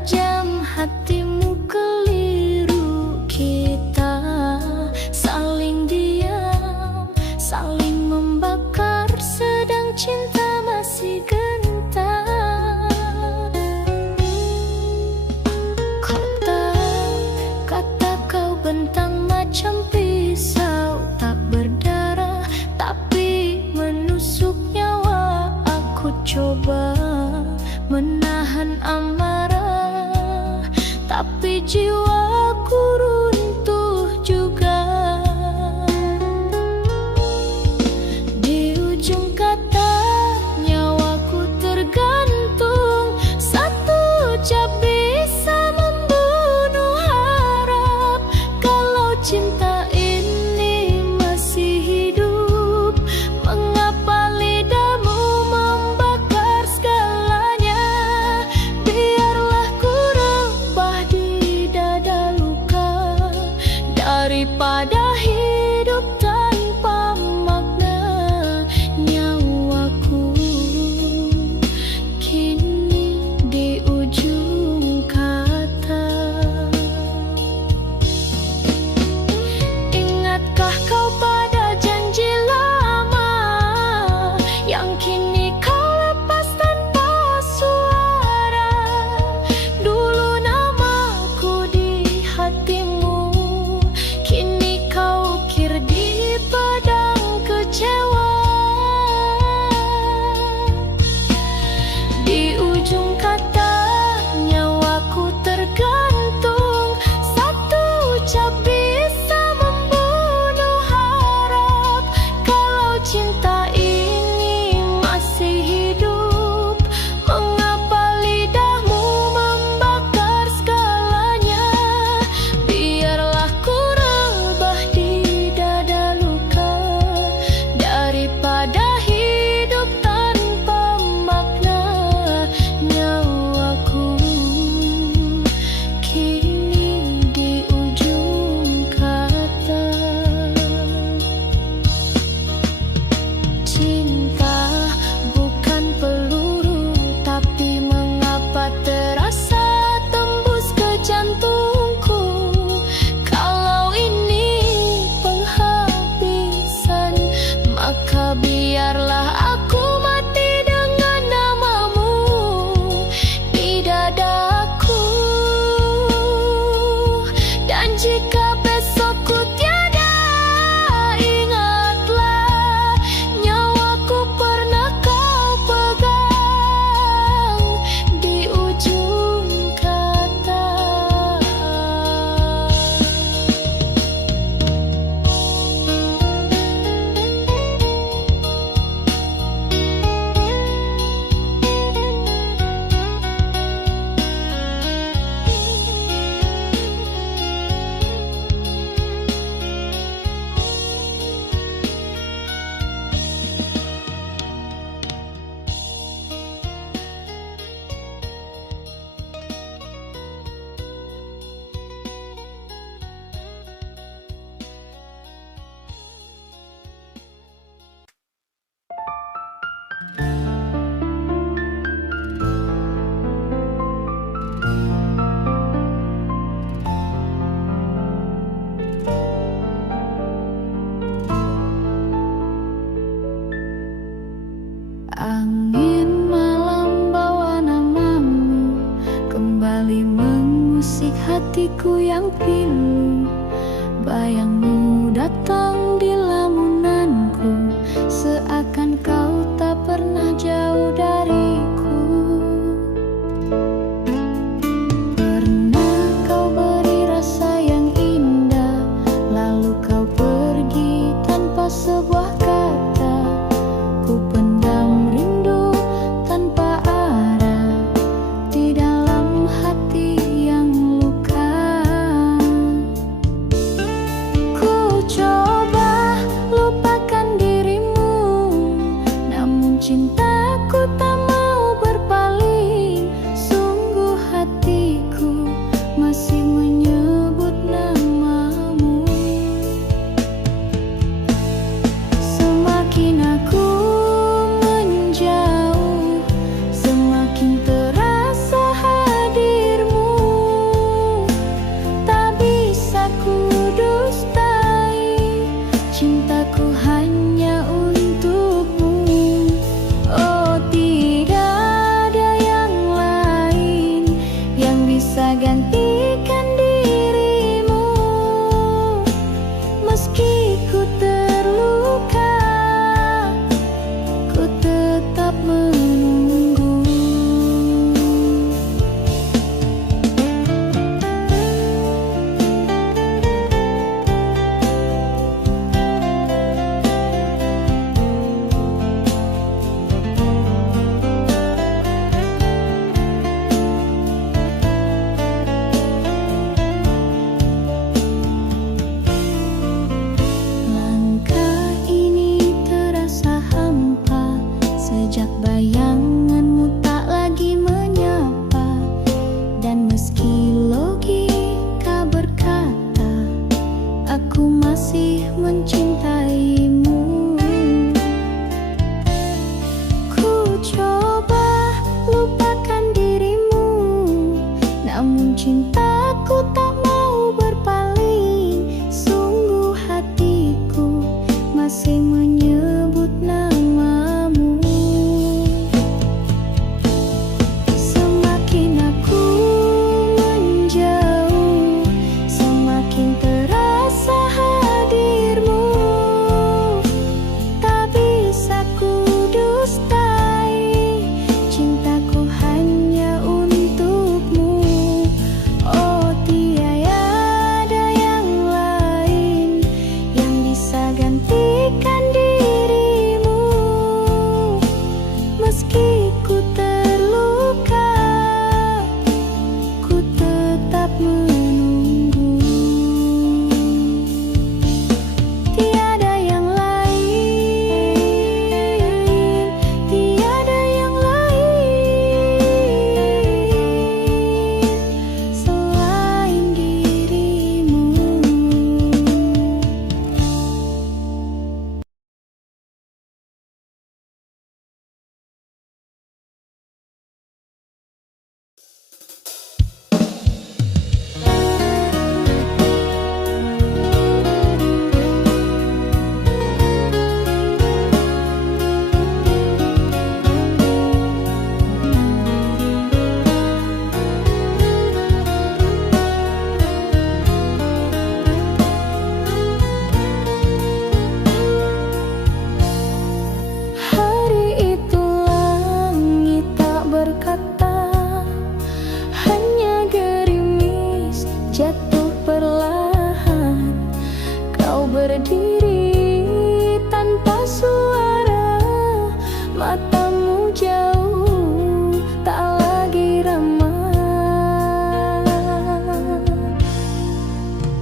tajam hatimu keliru, kita saling diam, saling membakar, sedang cinta masih gentar. Kau tahu, kata kau bentang macam pisau, tak berdarah tapi menusuk nyawa. Aku coba menahan amarah, tapi jiwaku runtuh juga. Di ujung kata nyawaku tergantung, satu ucap bisa membunuh harap. Kalau cinta ini masih hidup, mengapa lidahmu membakar segalanya? Biarlah ku rebah di dada luka, daripada hidup tanpa makna. Nyawaku kini di ujung kata. Ingatkah kau pada janji lama yang kini kau lepas tanpa suara? Dulu namaku di hatimu, kini kau ukir di pedang kecewa. Di ujung kata nyawaku tergantung, satu ucap bisa membunuh harap. Kalau cinta ini masih hidup, mengapa lidahmu membakar segalanya? Biarlah ku rebah di dada luka, daripada hidup tanpa makna. Nyawaku kini di ujung kata. Cinta bukan peluru, tapi mengapa terasa tembus ke jantungku? Kalau ini penghabisan, maka biarlah aku mati dengan namamu di dadaku. Dan jika besok ku tiada, ingatlah nyawaku pernah kau pegang di ujung kata. Angin malam bawa namamu, kembali mengusik hatiku yang pilu. Bayangmu datang di lamunanku, seakan kau tak pernah jauh dariku. Pernah kau beri rasa yang indah, lalu kau pergi tanpa sebuah kata. Ku pendam rindu tanpa arah di dalam hati yang luka. Ku coba lupakan dirimu, bisa gantikan dirimu. Meski ku terluka, ku tetap menunggu. Langkah ini terasa hampa sejak bayanganmu tak lagi menyapa. Dan meski logika berkata aku masih mencintaimu, ku coba lupakan dirimu, namun cintaku tak mau berpaling. Sungguh hatiku masih menyebut namamu. Semakin aku menjauh, semakin terasa hadirmu. Tak bisa ku dustai, cintaku hanya untukmu. Oh, tiada yang lain yang bisa gantikan dirimu. Meski ku terluka, ku tetap menunggu. Tiada yang lain, tiada yang lain selain dirimu. Hari itu langit tak berkata, hanya gerimis jatuh perlahan. Kau berdiri tanpa suara, matamu jauh tak lagi ramah.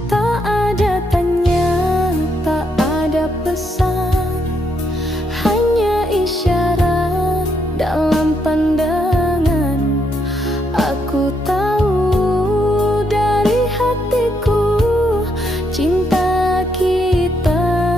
Tak ada tanya, tak ada pesan, hanya isyarat dalam pandangan. Aku tahu dari hatiku cinta kita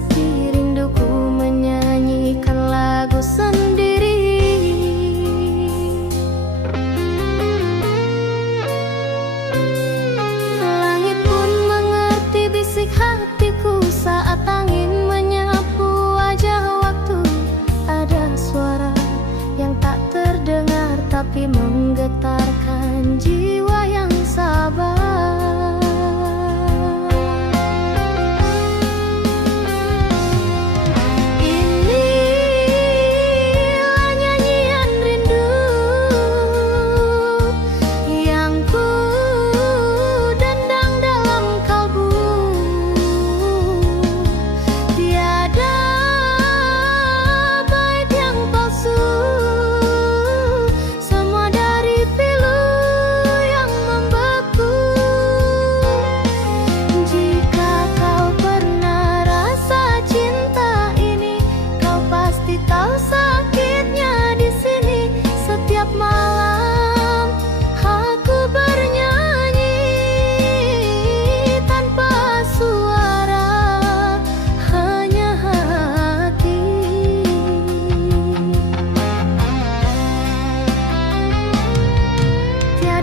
sepi, rinduku menyanyikan lagu sendiri. Langit pun mengerti bisik hatiku saat angin menyapu wajah waktu. Ada suara yang tak terdengar tapi menggetarkan jiwa yang sabar.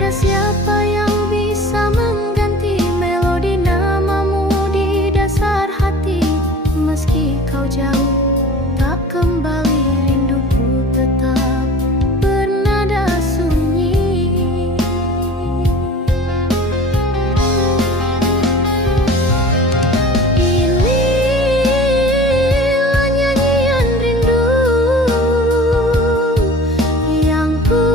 Siapa yang bisa mengganti melodi namamu di dasar hati? Meski kau jauh tak kembali, rinduku tetap bernada sunyi. Inilah nyanyian rindu yang ku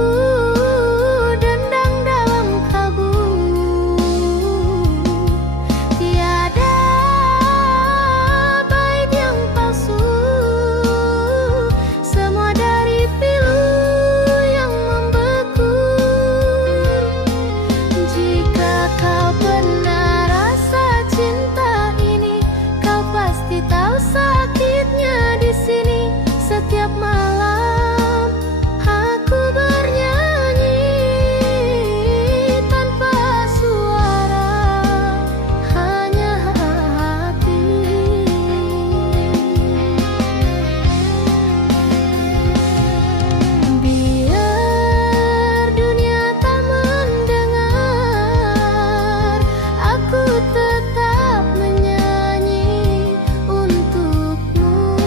tahu sakitnya di sini. Setiap malam aku bernyanyi tanpa suara, hanya hati. Biar dunia tak mendengar, aku tetap menyanyi untukmu.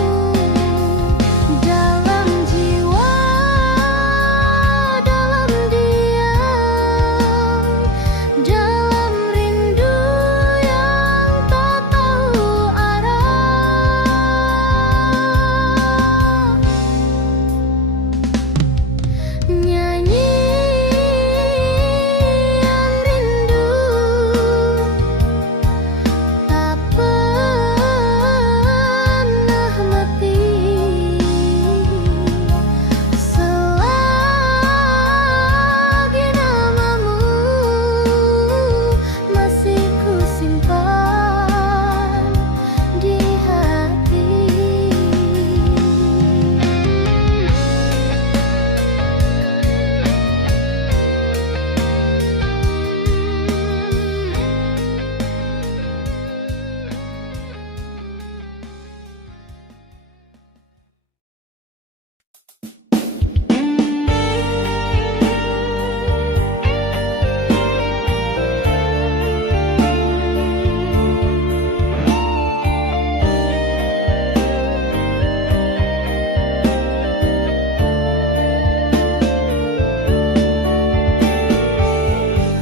Dalam jiwa, dalam diam, dalam rindu yang tak tahu arah. Nyanyian rindu tak pernah mati selagi namamu masih ku simpan di hati.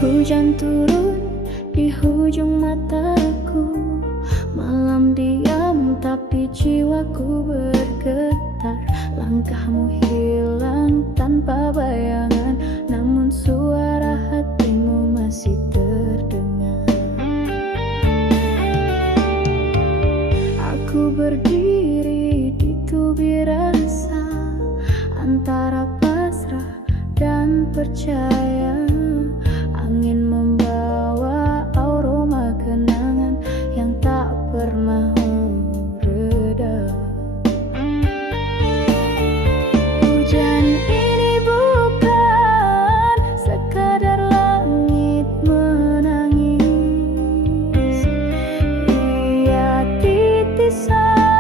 Hujan turun di hujung mataku, malam diam tapi jiwaku bergetar. Langkahmu hilang tanpa bayangan, namun suara hatimu masih terdengar. Aku berdiri di tubir rasa, antara pasrah dan percaya. Angin membawa aroma kenangan yang tak pernah reda. Hujan ini bukan sekadar langit menangis, ia titisan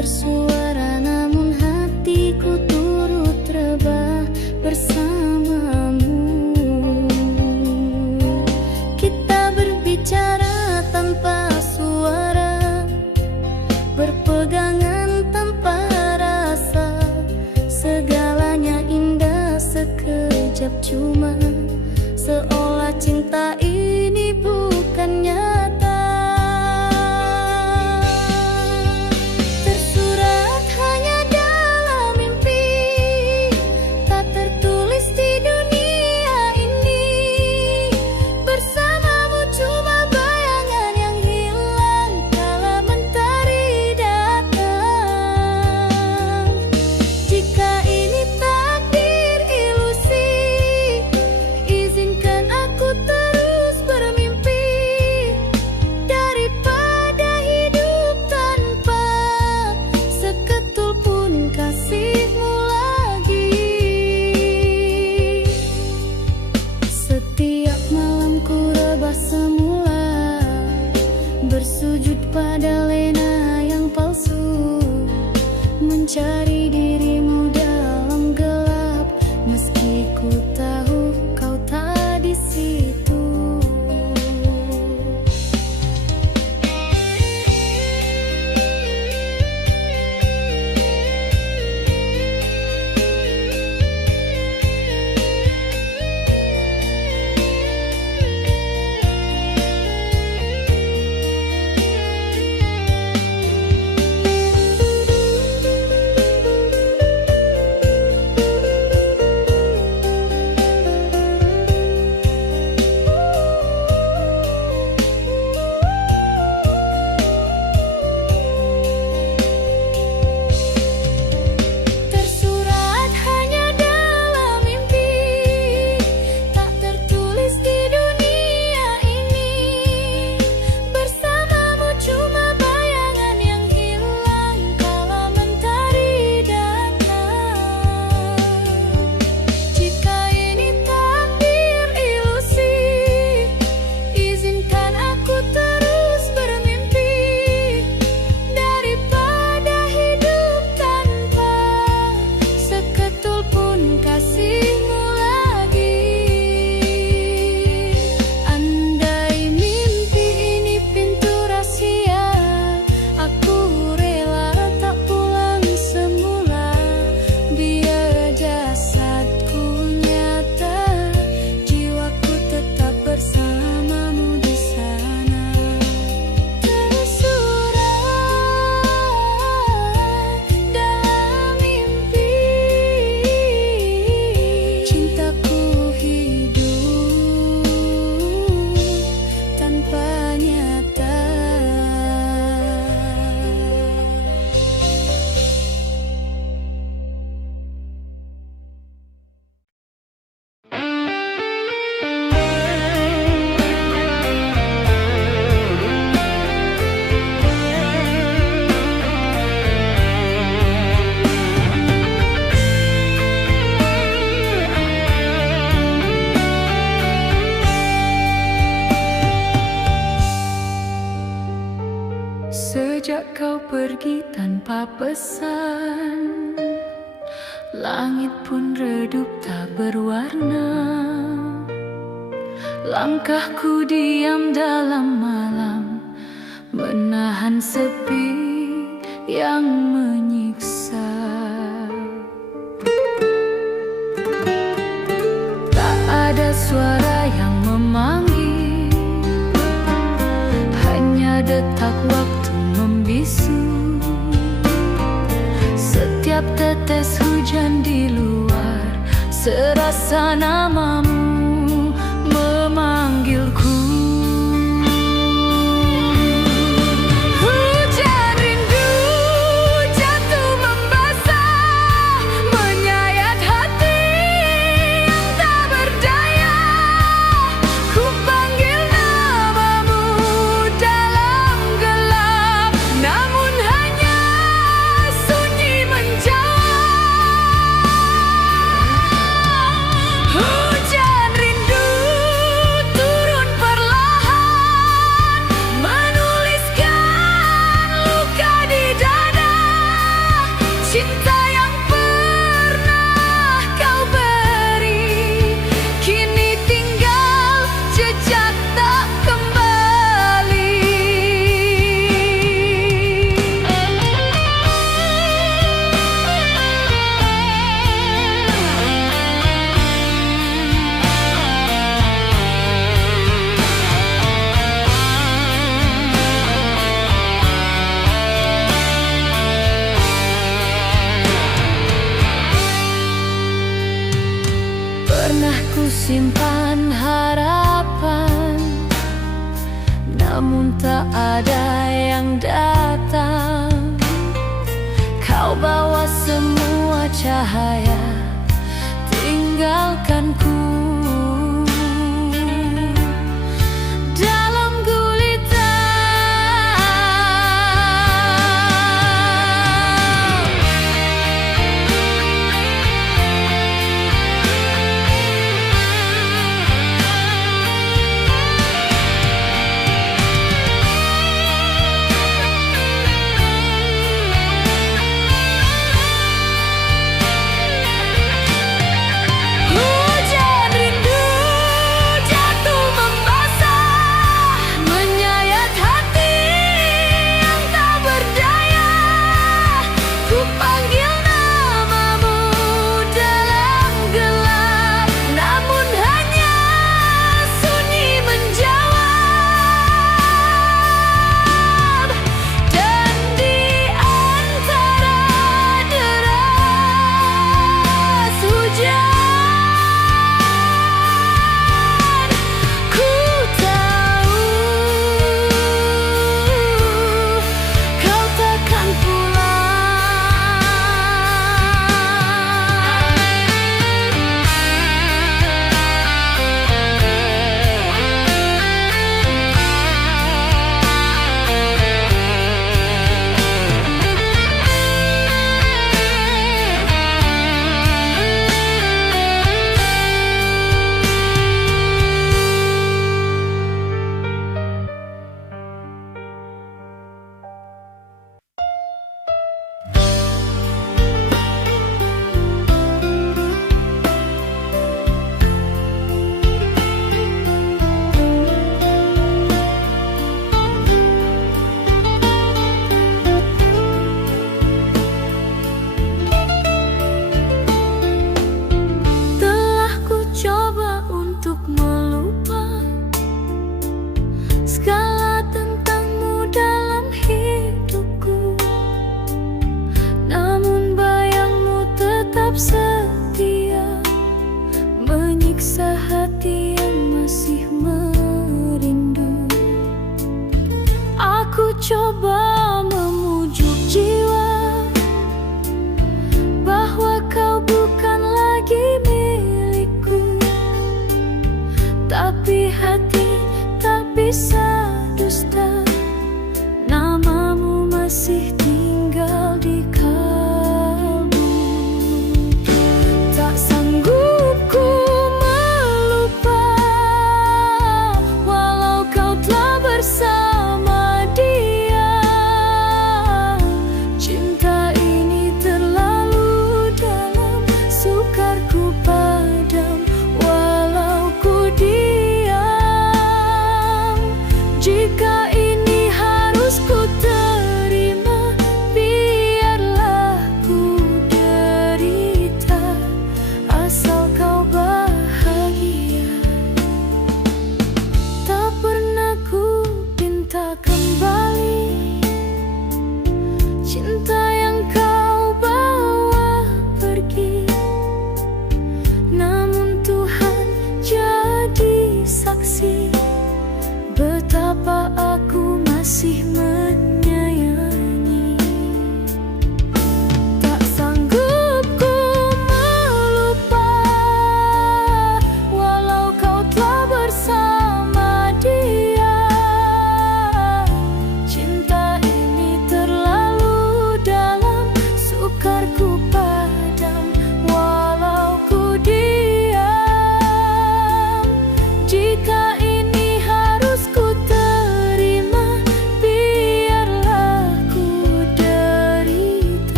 bersuara, namun hatiku turut rebah bersamamu. Kita berbicara tanpa suara, berpegangan tanpa rasa. Segalanya indah sekejap, cuma seolah cinta ini bukan nyata. Tersurat hanya dalam mimpi, tak tertulis di dunia ini. Bersamamu cuma bayangan yang hilang kala mentari datang. Jika ini takdir ilusi, izinkan aku terus bermimpi daripada hidup tanpa seketul pun kasihmu lagi. Setiap malam ku rebah semula, bersujud pada lena yang palsu, mencari dirimu dalam gelap, meski ku tahu kau tak di situ. Tersurat hanya dalam mimpi, tak tertulis di dunia ini. Bersamamu cuma bayangan yang hilang kala mentari datang. Jika ini takdir ilusi, izinkan aku terus bermimpi daripada hidup tanpa seketul pun kasihmu lagi. Andai mimpi ini pintu rahasia, aku rela tak pulang semula. Biar jasadku nyata, jiwaku tetap bersamamu di sana. Tersurat dalam mimpi, cintaku hidup tanpa nyata. Sejak kau pergi tanpa pesan, langit pun redup tak berwarna. Langkahku diam dalam malam, menahan sepi yang menyiksa. Tak ada suara yang memanggil, hanya detak waktu membisu. Setiap tetes hujan di luar, serasa namamu memanggilku. Hujan rindu jatuh membasah, menyayat hati yang tak berdaya. Ku panggil namamu dalam gelap, namun hanya sunyi menjawab. Hujan simpan harapan, namun tak ada yang datang. Kau bawa semua cahaya, tinggalkanku dalam gulita. Ooh.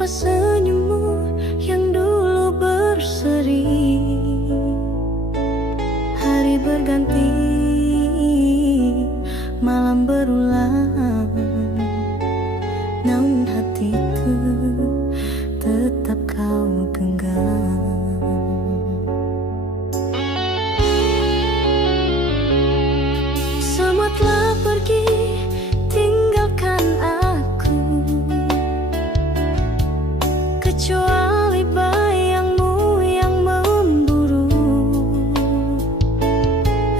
tanpa senyummu yang dulu berseri. Hari berganti, malam berulang, namun hatiku tetap kau genggam. Semua telah pergi, tinggalkan aku, kecuali bayangmu yang memburu.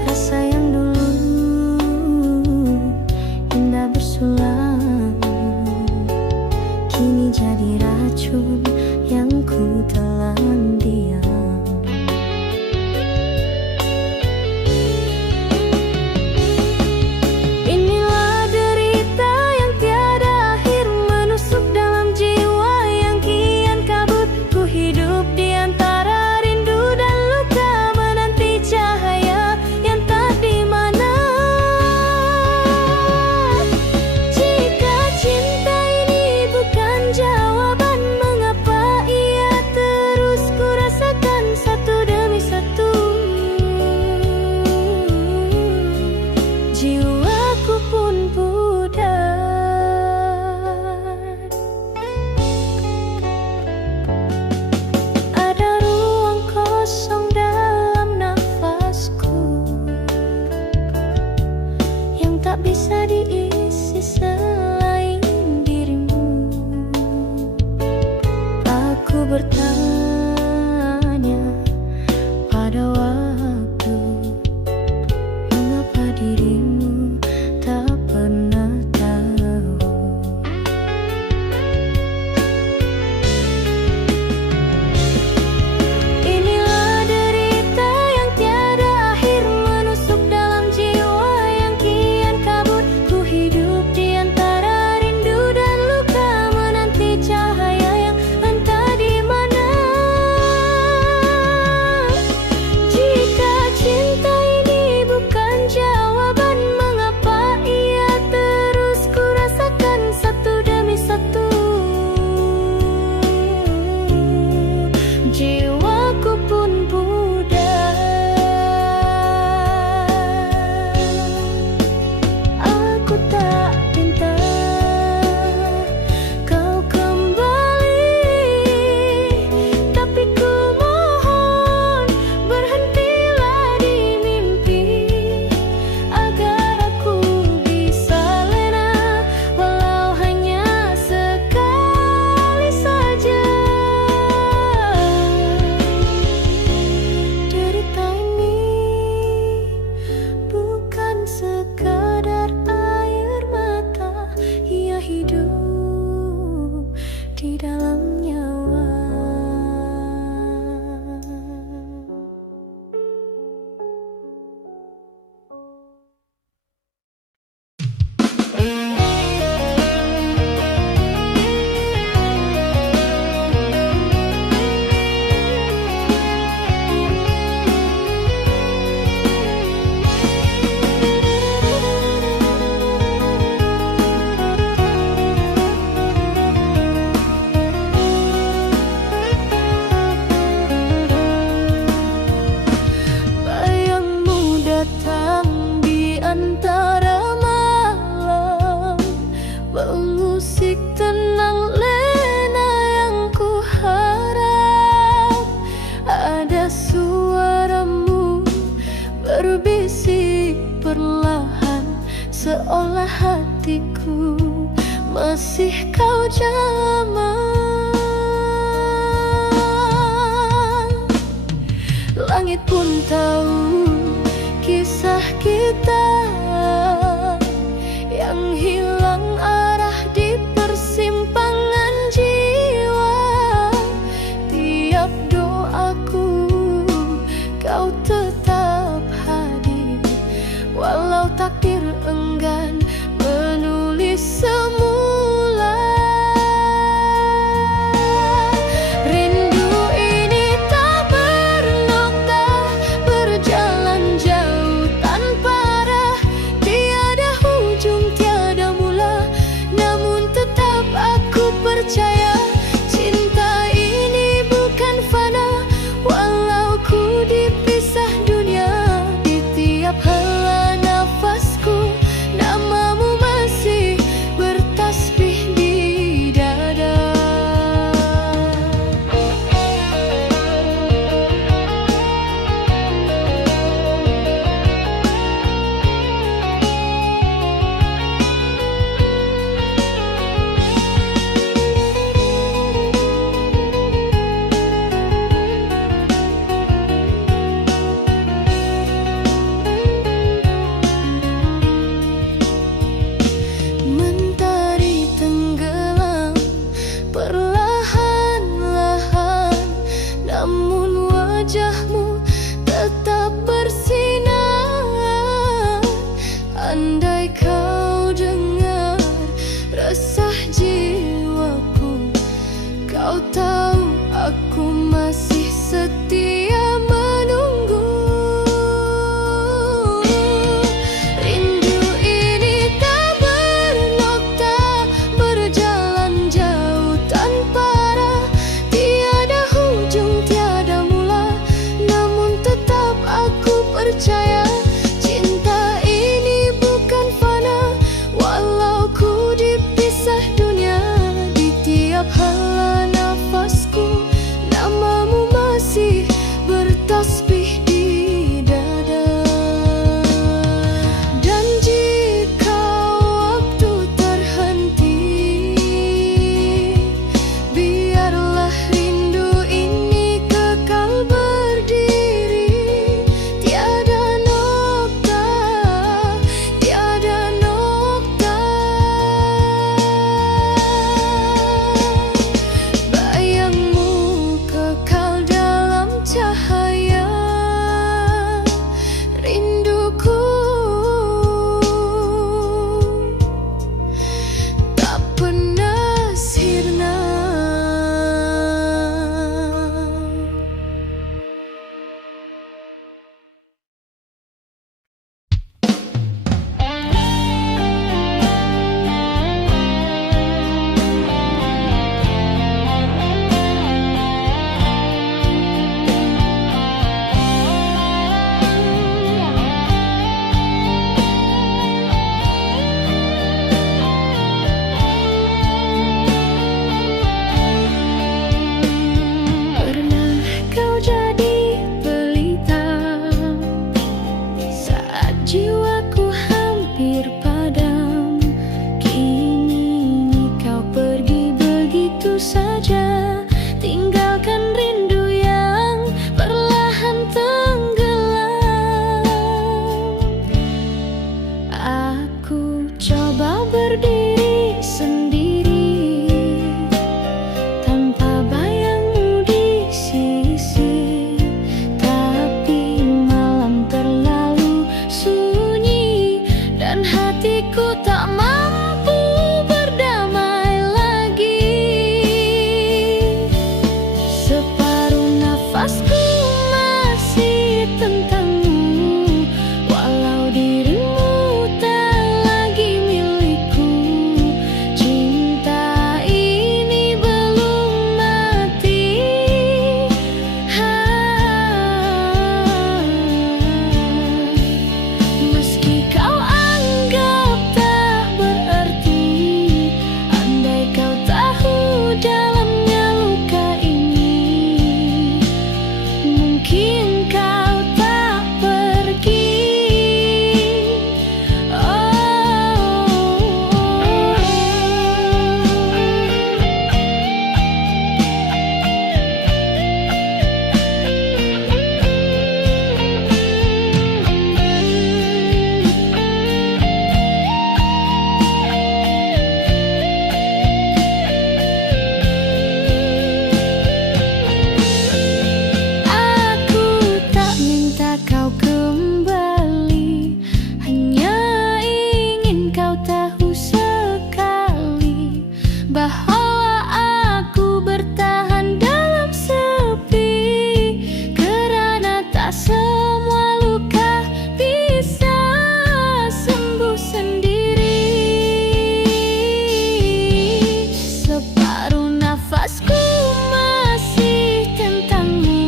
Rasa yang dulu indah bersulang, kini jadi racun yang ku telan diam. Inilah derita yang tiada akhir, menusuk dalam jiwa yang kian kabut. Ku hidup di antara rindu dan luka, menanti cahaya yang tak di mana. Jika cinta ini bukan jawaban, mengapa ia terus ku rasakan satu demi satu? Jiwaku pun pudar. Ada ruang kosong dalam nafasku yang tak bisa diisi selain dirimu. Aku bertanya pada waktu, mengapa dirimu tak pernah tahu? Inilah derita yang tiada akhir, menusuk dalam jiwa yang kian kabut. Ku hidup di antara rindu dan luka, menanti cahaya yang entah di mana. Jika cinta ini bukan jawaban, mengapa ia terus ku rasakan satu demi satu? Jiwaku pun pudar. Aku tak minta kau kembali, tapi ku mohon berhentilah di mimpi, agar aku bisa lena walau hanya sekali saja. Derita ini bukan sekadar air mata, ia hidup di dalam nyawa. Bayangmu datang di antara malam, mengusik tenang lena yang ku harap. Ada suaramu berbisik perlahan, seolah hatiku masih kau jamah. Langit pun tahu kisah kita yang hilang arah di persimpangan jiwa. Tiap doaku kau tetap hadir, walau takdir enggan menulis semula. Rindu ini tak bernokta, berjalan jauh tanpa arah, tiada ujung tiada mula. Namun tetap aku percaya tahu aku masih setia menunggu. Rindu ini tak bernokta, berjalan jauh tanpa arah, tiada ujung, tiada mula, namun tetap aku percaya cinta ini bukan fana. Walau ku dipisah dunia, di tiap hala nafasku namamu masih bertasbih di dada. Dan jika waktu terhenti, biarlah rindu ini kekal berdiri. Tiada nokta, tiada nokta. Bayangmu kekal dalam cahaya rinduku, tak pernah sirna. Pernah kau jadi pelita saat jiwaku hampir padam. Kini kau pergi begitu saja, tinggalkan rindu yang perlahan tenggelam. Aku coba berdiri sendiri tanpa bayangmu di sisi, tapi malam terlalu sunyi dan hatiku tak mampu berdamai lagi. Separuh nafasku masih tentangmu, walau dirimu tak lagi milikku. Cinta ini belum mati. Meski kau anggap tak berarti, andai kau tahu dalamnya luka ini, mungkin kau tak pergi. Aku tak minta kau kembali, hanya ingin kau tahu sekali bahwa aku bertahan dalam sepi, kerana tak semua luka bisa sembuh sendiri. Separuh nafasku masih tentangmu,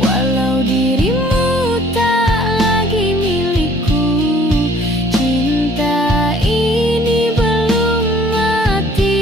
walau dirimu tak lagi milikku. Cinta ini belum mati.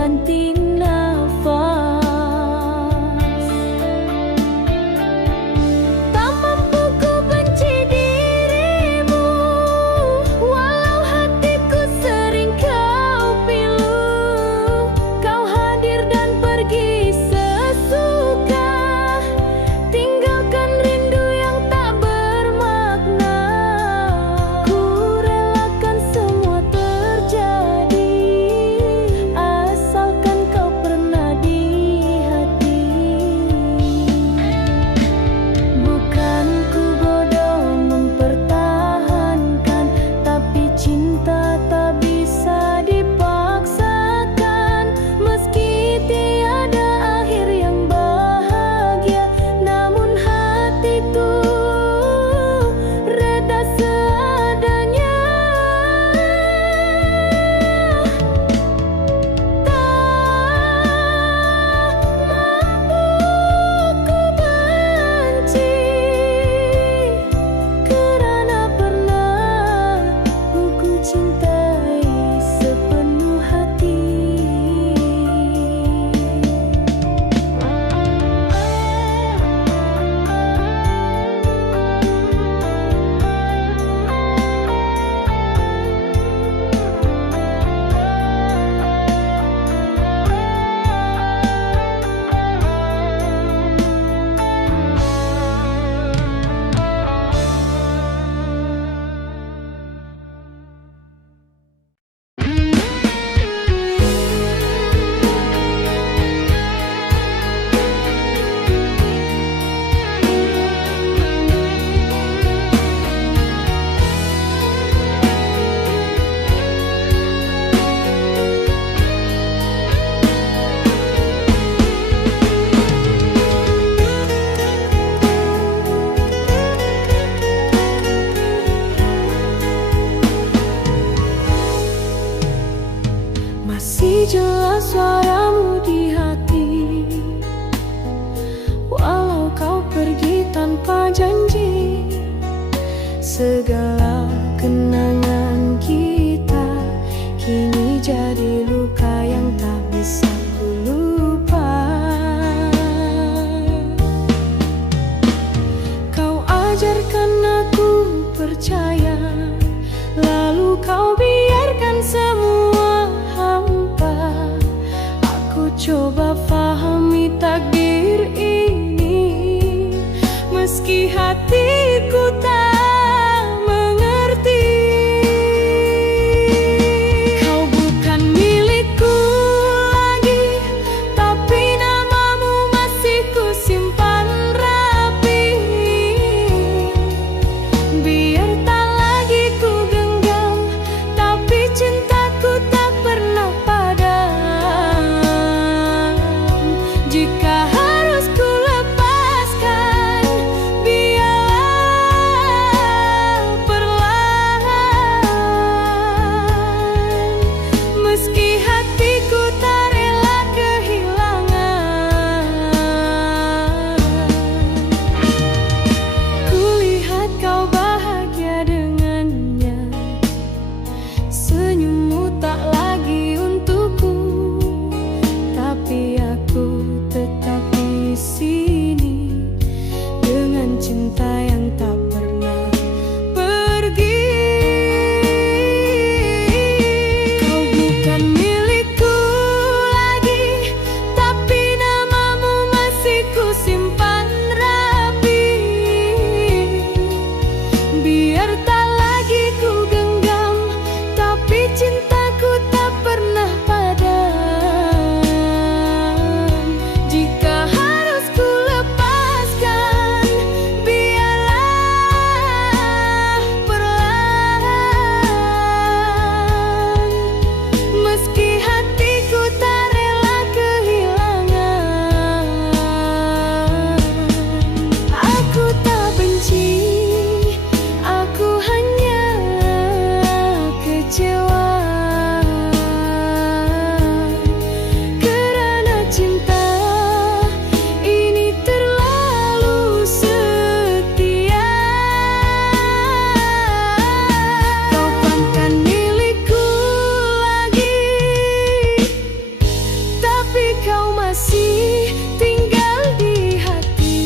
mengganti nafas. Tak mampu ku benci dirimu, walau hatiku sering kau pilu. Kau hadir dan pergi sesuka, tinggalkan rindu yang tak bermakna. Ku relakan semua terjadi, asalkan kau pernah di hati. Bukan ku bodoh mempertahankan, tapi cinta tak bisa dipaksakan. Meski tiada akhir yang bahagia, namun hatiku reda seadanya. Masih jelas suaramu di hati, walau kau pergi tanpa janji. Segala kenangan kita kini jadi luka yang tak bisa ku lupa. Kau ajarkan aku percaya, lalu kau biarkan semua hampa. Aku coba pahami takdir ini, meski hatiku tak mengerti. Kau bukan milikku lagi, tapi namamu masih ku simpan rapi. Biar tak lagi ku genggam, tapi cintaku tak pernah padam. Jika harus ku lepaskan, biarlah kau masih tinggal di hati.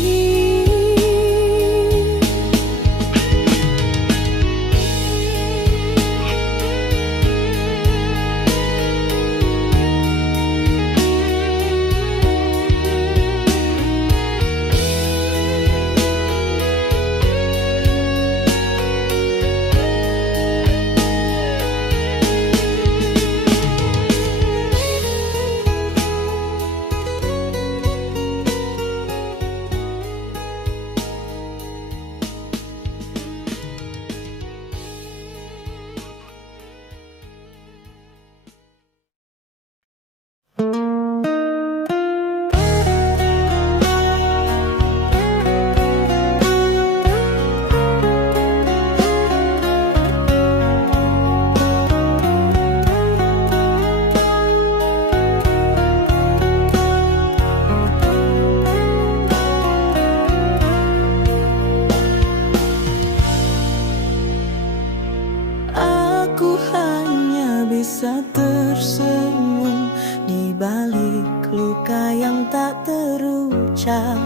Aku hanya bisa tersenyum di balik luka yang tak terucap.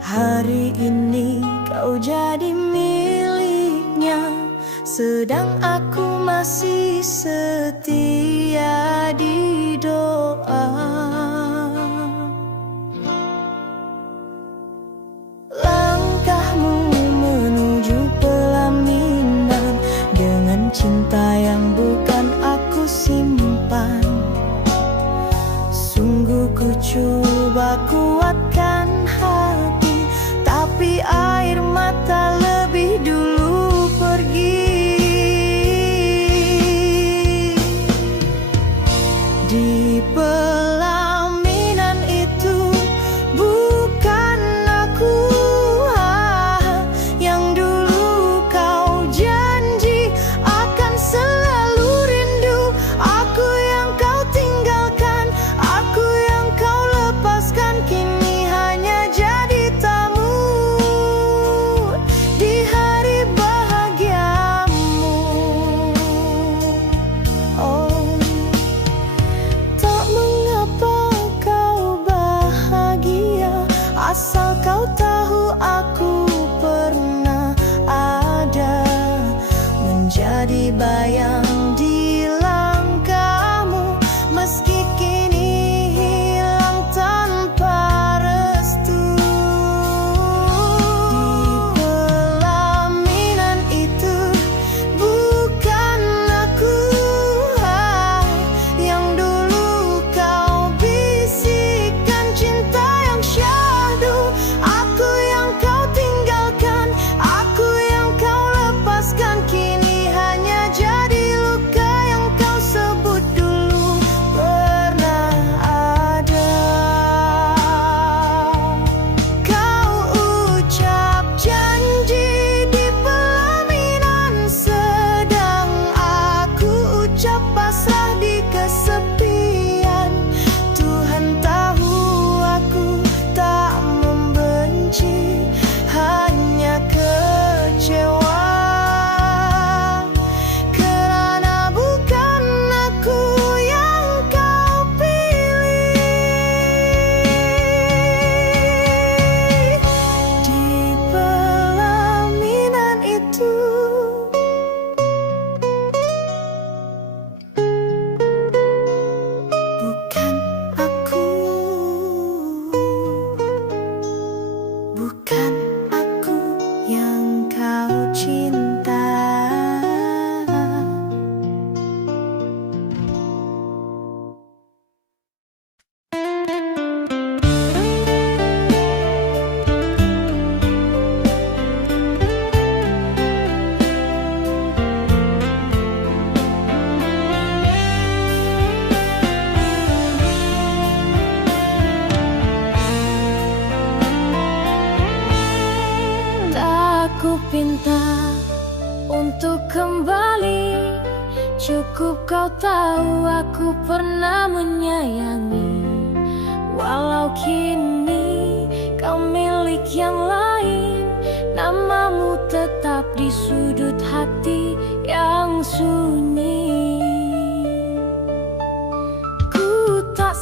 Hari ini kau jadi miliknya, sedang aku masih setia di doa. Langkahmu menuju pelaminan dengan cinta yang bukan aku simpan. Sungguh ku coba kuatkan hati, tapi air mata lebih dulu pergi. Di pelaminan itu bukan aku yang dulu kau janji akan selalu rindu. Aku yang kau tinggalkan, aku yang kau lepaskan, kini hanya jadi tamu di hari bahagiamu. Oh, tak mengapa kau bahagia, asal kau tahu aku pernah ada, menjadi bayang di langkahmu, meski kini hilang tanpa restu. Di pelaminan itu bukan aku yang dulu kau bisikkan cinta yang syahdu. Aku yang kau tinggalkan, aku yang kau lepaskan, kini hanya jadi luka yang kau sebut dulu pernah ada. Kau ucap janji di pelaminan, sedang aku ucap pasrah di kesepian. Tuhan tahu aku tak membenci, hanya kecewa kerana bukan aku yang kau pilih. Di pelaminan itu bukan aku, bukan aku yang kau cinta. Tak ku pinta untuk kembali, cukup kau tahu aku pernah menyayangi. Walau kini kau milik yang lain, namamu tetap di sudut hati yang sunyi. Ku tak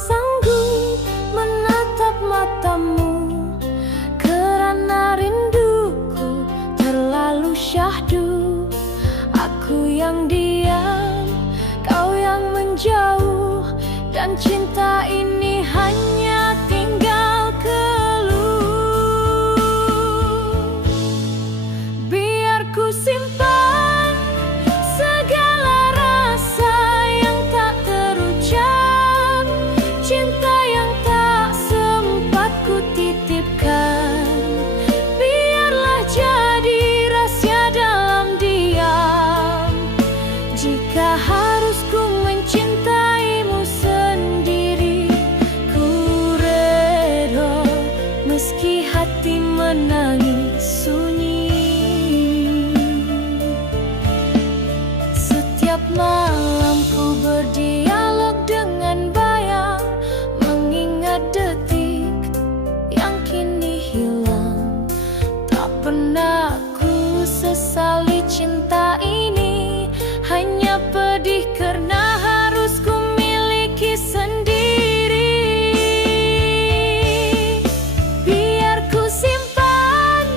yang diam, kau yang menjauh, dan cinta ini hanya tinggal keluh. Biar ku simpan segala rasa yang tak terucap, cinta yang tak sempat ku titipkan. Biarlah jadi rahasia dalam diam. Jika harus ku mencintaimu sendiri, ku reda meski hati menangis sunyi. Setiap malam ku berdialog dengan bayang, mengingat detik yang kini hilang. Tak pernah ku sesali cinta ini, hanya pedih karena harus ku miliki sendiri. Biar ku simpan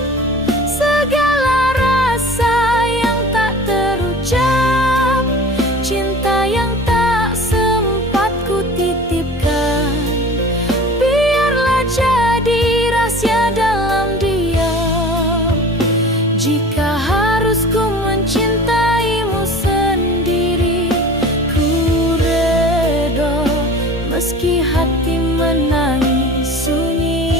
segala rasa yang tak terucap, cinta yang tak sempat ku titipkan. Biarlah jadi rahasia dalam diam. Jika harus ku mencintaimu sendiri, ku reda meski hati menangis sunyi.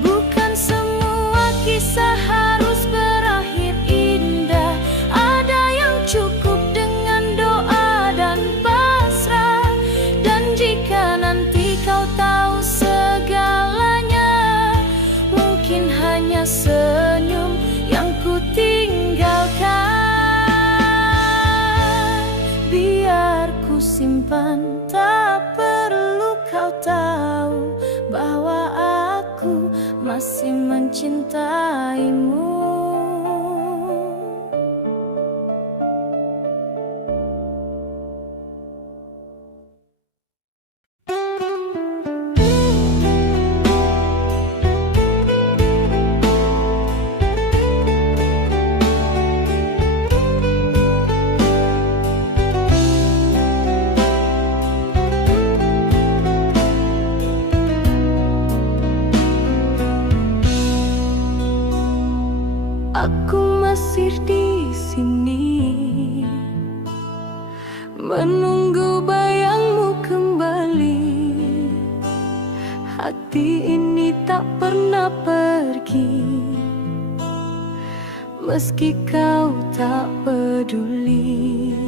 Bukan semua kisah harus berakhir indah. Ada yang cukup dengan doa dan pasrah. Dan jika nanti kau tahu segalanya, mungkin hanya senyum yang ku tinggalkan. Biar ku simpan, tak perlu kau tahu bahwa aku masih mencintaimu. Aku masih di sini, menunggu bayangmu kembali. Hati ini tak pernah pergi, meski kau tak peduli.